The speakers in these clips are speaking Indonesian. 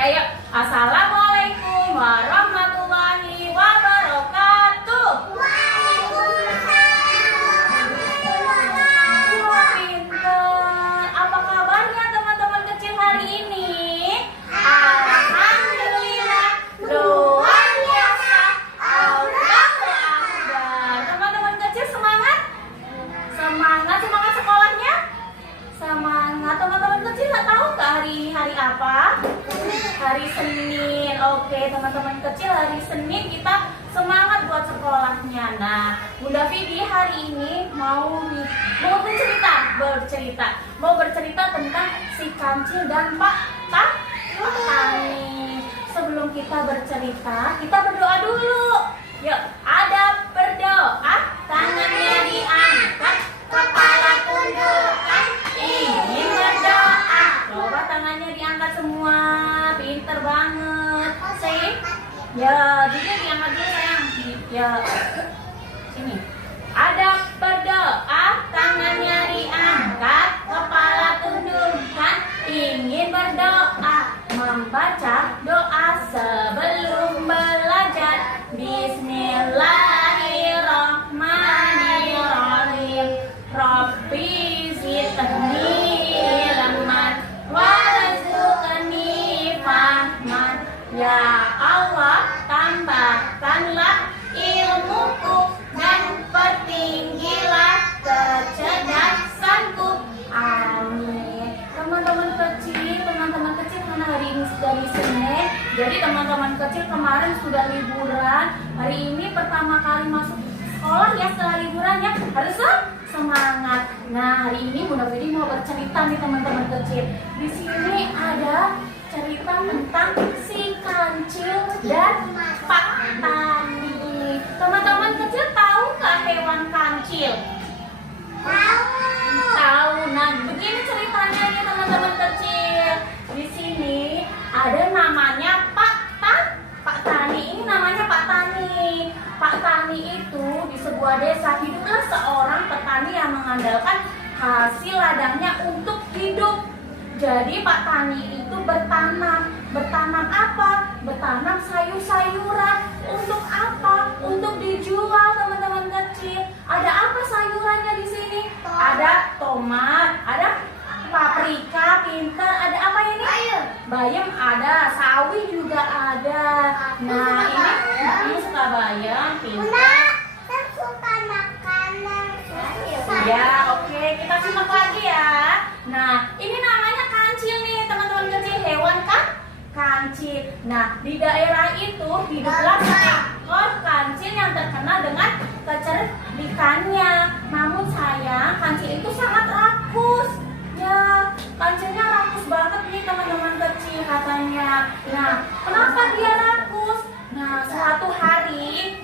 Ayo, assalamualaikum warahmatullahi wabarakatuh. Wah, pinter. Apa kabarnya teman-teman kecil hari ini? Alhamdulillah, luar biasa. Allahu Akbar. Teman-teman kecil semangat? Semangat sekolahnya? Semangat. Teman-teman kecil nggak tahu nggak hari apa? Hari Senin. Oke, teman-teman kecil, hari Senin kita semangat buat sekolahnya. Nah, Bunda Vidi hari ini mau bercerita tentang si Kancil dan Pak Tani. Sebelum kita bercerita, kita berdoa dulu. Yuk, ada berdoa, tangannya diangkat, kepala tundukkan, ingin berdoa. Coba tangannya diangkat semua, pinter banget. Say, ya, juga diangkat dulu sayang. Ya, sini. Ada berdoa, tangannya diangkat, kepala tundukkan, ingin berdoa, membaca doa sebelum belajar. Bismillahirrahmanirrahim. Rabbi zidni ilman warzuqni fahman. Ya Allah, tambahkanlah ilmuku dan pertinggilah kecerdasanku. Amin. Teman-teman kecil karena hari ini dari Senin, jadi teman-teman kecil kemarin sudah liburan. Hari ini pertama kali masuk sekolah ya, setelah liburan ya, harus semangat. Nah, hari ini Bunda Vidi mau bercerita nih teman-teman kecil. Di sini ada cerita tentang si Kancil dan Pak Tani. Teman-teman kecil tahu nggak hewan kancil? Tahu. Nah, begini ceritanya nih teman-teman kecil. Di sini ada namanya Pak Tani. Ini namanya Pak Tani. Pak Tani itu di sebuah desa hiduplah seorang petani yang mengandalkan hasil ladangnya untuk hidup. Jadi Pak Tani itu bertanam apa? Bertanam sayur-sayuran. Untuk apa? Untuk dijual teman-teman kecil. Ada apa sayurannya di sini? Ada tomat, ada paprika, pintar. Ada apa ini? Bayam ada, sawi juga ada. Nah, ini suka bayam, pintar. Ya, oke, kita simak lagi ya. Nah, ini namanya kancil nih teman-teman kecil, hewan kancil. Nah, di daerah itu hiduplah seekor kancil yang terkenal dengan kecerdikannya. Namun sayang, kancil itu sangat rakus. Ya, kancilnya rakus banget nih teman-teman kecil katanya. Nah, kenapa dia rakus? Nah, suatu hari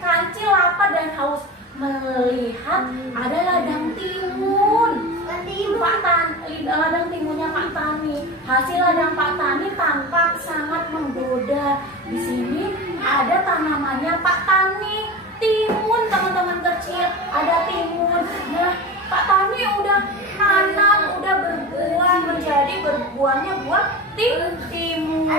kancil lapar dan haus melihat ada ladang timun. Ladang timunnya Pak Tani. Hasil ladang Pak Tani tampak sangat menggoda. Di sini ada tanamannya Pak Tani, timun teman-teman kecil. Ada timun. Nah, Pak Tani udah nanam, udah berbuah, menjadi berbuahnya buah timun.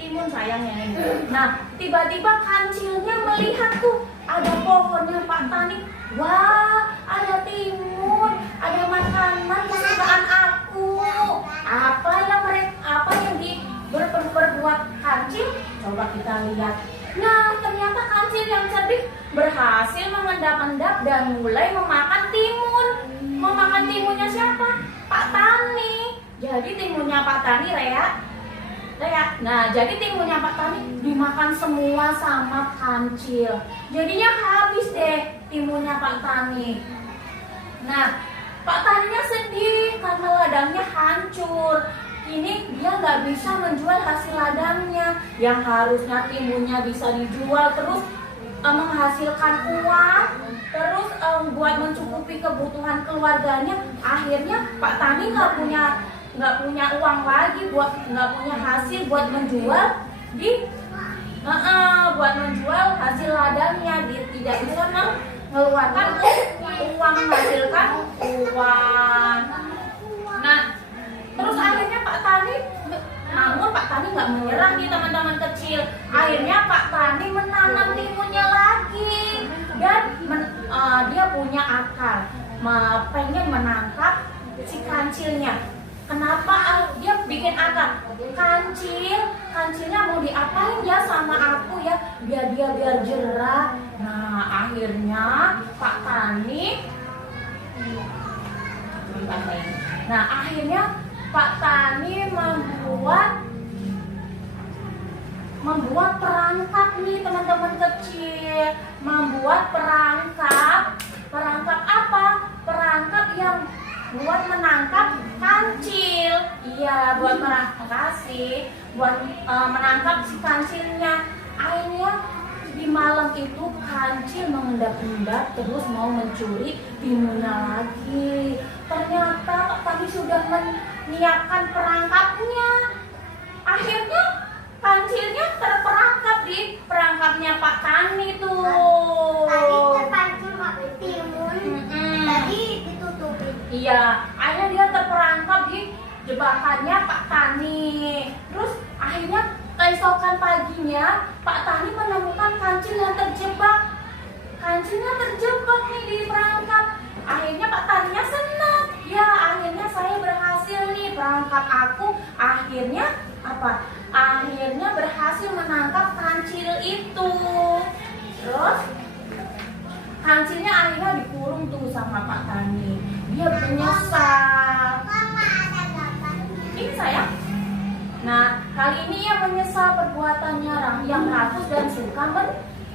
Timun sayangnya ini. Nah, tiba-tiba kancilnya melihat tuh ada pohonnya Pak Tani. Wah, ada timun, ada makanan kesukaan aku. Apa yang berbuat kancil? Coba kita lihat. Nah, ternyata kancil yang cerdik berhasil mengendap-endap dan mulai memakan timun. Memakan timunnya siapa? Pak Tani. Jadi timunnya Pak Tani Nah, jadi timunnya Pak Tani dimakan semua sama kancil. Jadinya habis deh timunnya Pak Tani. Nah, Pak Taninya sedih karena ladangnya hancur. Ini dia nggak bisa menjual hasil ladangnya. Yang harusnya timunnya bisa dijual terus menghasilkan uang, terus buat mencukupi kebutuhan keluarganya. Akhirnya Pak Tani nggak punya uang lagi, nggak punya hasil buat menjual hasil ladangnya. Dia tidak bisa mengeluarkan uang, menghasilkan uang. Nah, menyerah nih teman-teman kecil. Akhirnya Pak Tani menanam timunnya lagi dan dia punya akal, pengen menangkap si kancilnya. Kenapa dia bikin akal? Kancilnya mau diapain ya sama aku ya? Biar jerah. Nah akhirnya Pak Tani membuat perangkap nih teman-teman kecil. Membuat perangkap apa? Perangkap yang buat menangkap kancil. Iya, buat menangkap si kancilnya. Akhirnya di malam itu kancil mengendap-endap terus mau mencuri timunnya lagi. Ternyata Pak Tani sudah menyiapkan perangkapnya. Akhirnya kancilnya terperangkap di perangkapnya Pak Tani tuh. Tadi terpancing pakai timun. Tadi ditutupin. Iya, akhirnya dia terperangkap di jebakannya Pak Tani. Terus akhirnya keesokan paginya Pak Tani menemukan kancil yang terjebak. Kancilnya terjebak nih di perangkap. Akhirnya Pak Taninya senang. Ya, akhirnya saya berhasil nih, perangkap aku akhirnya apa? Akhirnya berhasil menangkap kancil itu. Terus kancilnya akhirnya dikurung tuh sama Pak Tani. Dia menyesal. Mama ada gambarnya. Ini sayang. Nah, kali ini ia menyesal perbuatannya yang rakus dan suka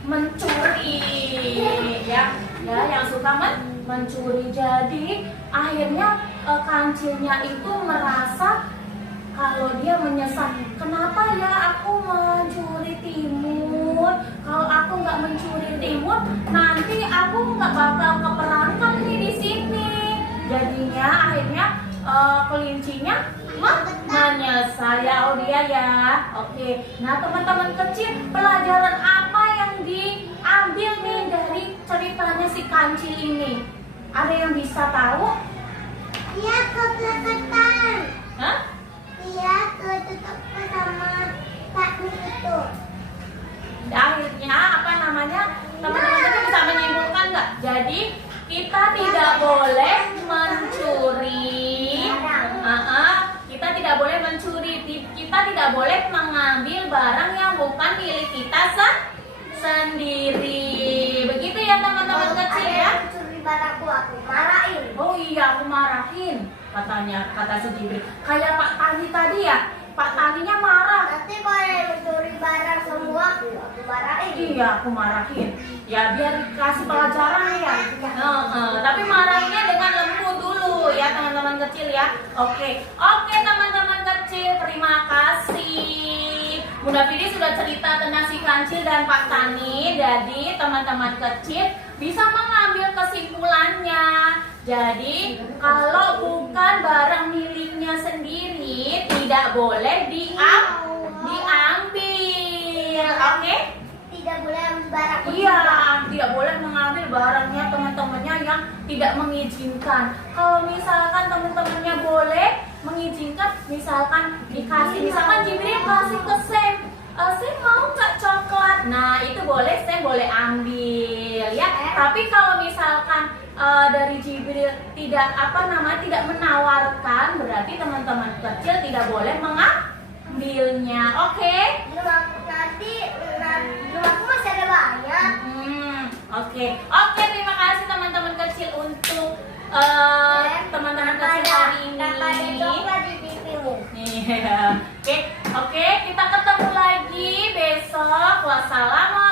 mencuri. Ya, yang suka mencuri. Jadi akhirnya kancilnya itu merasa kalau dia menyesal, kenapa ya aku mencuri timun? Kalau aku nggak mencuri timun, nanti aku nggak bakal keperangkap nih di sini. Jadinya akhirnya kelincinya menyesal ya dia ya. Oke, nah teman-teman kecil, pelajaran apa yang diambil nih dari ceritanya si kancil ini? Ada yang bisa tahu? Dia kebelakang. Hah? Dia ketutup sama Tani itu. Akhirnya apa namanya, teman-teman itu bisa menyimpulkan nggak? Jadi kita tidak boleh mencuri. Kita tidak boleh mencuri. Kita tidak boleh mengambil barang yang bukan milik kita sendiri. Begitu ya teman-teman kecil ya. Mencuri barangku, aku marahin. Oh iya, aku marahin, kata si Jibril. Kayak Pak Tani tadi ya. Pak Taninya marah. Nanti kalau yang mencuri barang semua, aku marahin. Iya, aku marahin. Ya biar dikasih pelajaran ya. Tapi marahinnya dengan lembut dulu ya teman-teman kecil ya. Oke, teman-teman kecil, terima kasih. Bunda Vidi sudah cerita tentang si kancil dan Pak Tani. Jadi teman-teman kecil bisa mengambil kesimpulannya. Jadi kalau bukan barang miliknya sendiri tidak boleh diambil. Oke? Tidak boleh ambil barang. Iya, tidak boleh mengambil barangnya teman-temannya yang tidak mengizinkan. Kalau misalkan teman-temannya boleh mengizinkan, misalkan Jibril kasih ke Sam, saya mau nggak coklat? Nah itu boleh, Sam boleh ambil ya. Tapi kalau misalkan dari Jibril tidak menawarkan, berarti teman-teman kecil tidak boleh mengambilnya. Oke? Nanti rumahku masih ada banyak. Oke, terima kasih teman-teman kecil untuk teman-teman kecil hari ini. Ada coklat di pipimu. Iya. Oke, kita ketemu lagi besok. Wassalamualaikum.